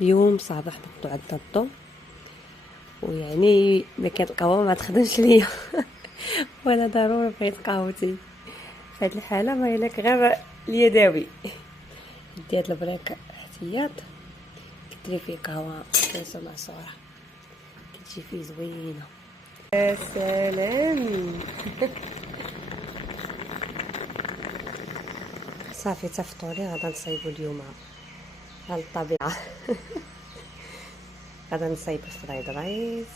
اليوم صباح نقطو عندنا الضو، ويعني ما كانت القهوه ما تخدمش ليا وانا ضروري بغيت قهوتي. في هاد الحاله ما يلك غير اليداوي. دي هاد البريك احتياط كديري فيه قهوه كاسه معصوره كتجي فيه زوينه. يا سلام صافي تفطوري غادا نصايبو اليوم على الطبيعه. غادا نصايب الفرايد رايس،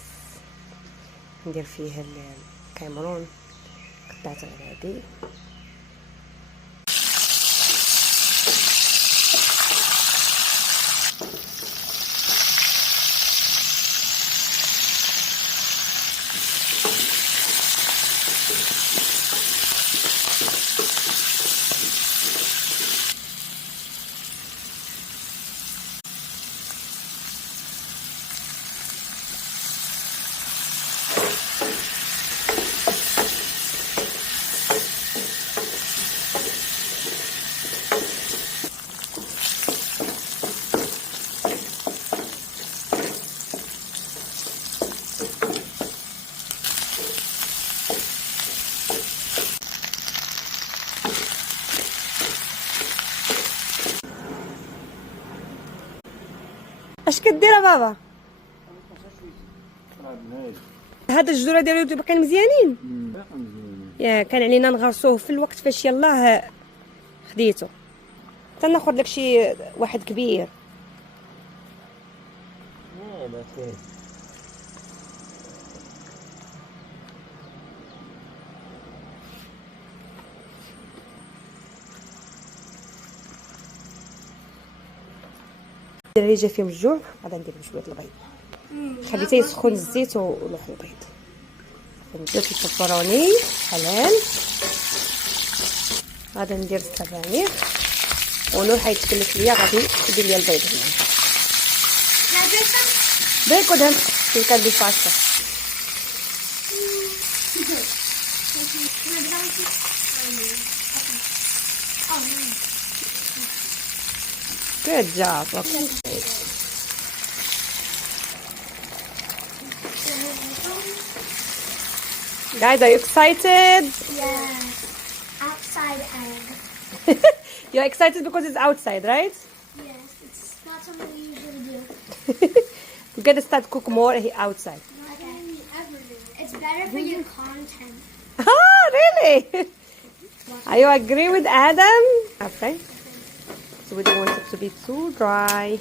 ندير فيه الكامرون قطعت غير هادي. اش كدير بابا؟ هاد الجذور ديالو باقيين مزيانين؟ يا كان علينا نغرسوه في الوقت فاش يلاه خديته. تناخذ لك شي واحد كبير. الدراري جا فيهم الجوع، غادا ندير شويه البيض. خليته يسخن الزيت ولوح البيض. ندير البيبروني حلال، غادا ندير السبانخ ونور حيتكلف ليا غادي يدير ليا البيض هنا. بيكو دم في كان دي باستا. Good job. Okay. Guys, are you excited? Yeah. Outside egg. You're excited because it's outside, right? Yes, it's not something we usually do. We gotta start cook more outside. Okay. It's better for your content. Ah, really? Are you agree with Adam? Okay. So we don't want it to be too dry.